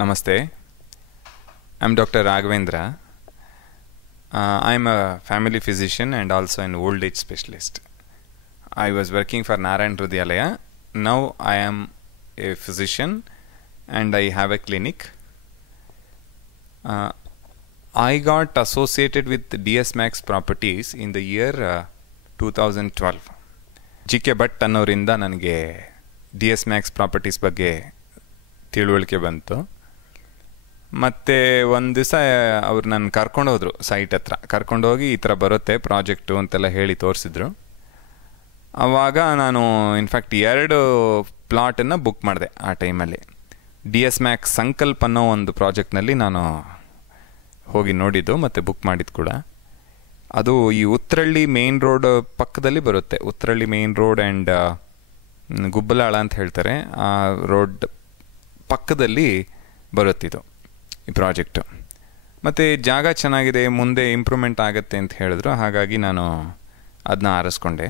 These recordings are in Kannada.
Namaste. I'm Dr. Raghavendra. I'm a family physician and also an old age specialist. I was working for Narayan Hridayalaya. Now I am a physician and I have a clinic. I got associated with DS Max Properties in the year 2012. G.K. Bhatt ಅನ್ನೋರಿಂದ ನನಗೆ DS Max Properties ಬಗ್ಗೆ ತಿಳುವಳಿಕೆ ಬಂತು. ಮತ್ತು ಒಂದು ದಿವಸ ಅವ್ರು ನನ್ನ ಕರ್ಕೊಂಡೋದ್ರು ಸೈಟ್ ಹತ್ರ. ಕರ್ಕೊಂಡೋಗಿ ಈ ಥರ ಬರುತ್ತೆ ಪ್ರಾಜೆಕ್ಟು ಅಂತೆಲ್ಲ ಹೇಳಿ ತೋರಿಸಿದ್ರು. ಆವಾಗ ನಾನು ಇನ್ಫ್ಯಾಕ್ಟ್ 2 ಪ್ಲಾಟನ್ನು ಬುಕ್ ಮಾಡಿದೆ ಆ ಟೈಮಲ್ಲಿ. DS Max ಸಂಕಲ್ಪ ಅನ್ನೋ ಒಂದು ಪ್ರಾಜೆಕ್ಟ್ನಲ್ಲಿ ನಾನು ಹೋಗಿ ನೋಡಿದ್ದು ಮತ್ತು ಬುಕ್ ಮಾಡಿದ್ದು ಕೂಡ. ಅದು ಈ ಉತ್ರಳ್ಳಿ ಮೇನ್ ರೋಡ್ ಪಕ್ಕದಲ್ಲಿ ಬರುತ್ತೆ. ಉತ್ರಳ್ಳಿ ಮೇನ್ ರೋಡ್ ಆ್ಯಂಡ್ ಗುಬ್ಬಲಾಳ ಅಂತ ಹೇಳ್ತಾರೆ, ಆ ರೋಡ್ ಪಕ್ಕದಲ್ಲಿ ಬರುತ್ತಿದ್ದು ಈ ಪ್ರಾಜೆಕ್ಟು. ಮತ್ತು ಜಾಗ ಚೆನ್ನಾಗಿದೆ, ಮುಂದೆ ಇಂಪ್ರೂವ್ಮೆಂಟ್ ಆಗುತ್ತೆ ಅಂತ ಹೇಳಿದ್ರು. ಹಾಗಾಗಿ ನಾನು ಅದನ್ನ ಆರಿಸ್ಕೊಂಡೆ.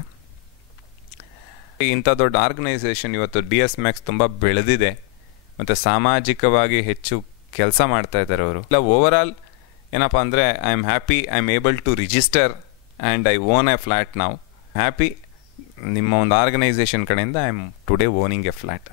ಇಂಥ ದೊಡ್ಡ ಆರ್ಗನೈಸೇಷನ್ ಇವತ್ತು DS Max ತುಂಬ ಬೆಳೆದಿದೆ ಮತ್ತು ಸಾಮಾಜಿಕವಾಗಿ ಹೆಚ್ಚು ಕೆಲಸ ಮಾಡ್ತಾ ಇದ್ದಾರೆ ಅವರು. ಇಲ್ಲ, ಓವರ್ ಆಲ್ ಏನಪ್ಪ ಅಂದರೆ I am happy, I am able to register and I own a flat ನಾವು. ಹ್ಯಾಪಿ ನಿಮ್ಮ ಒಂದು ಆರ್ಗನೈಸೇಷನ್ ಕಡೆಯಿಂದ I am today owning a flat.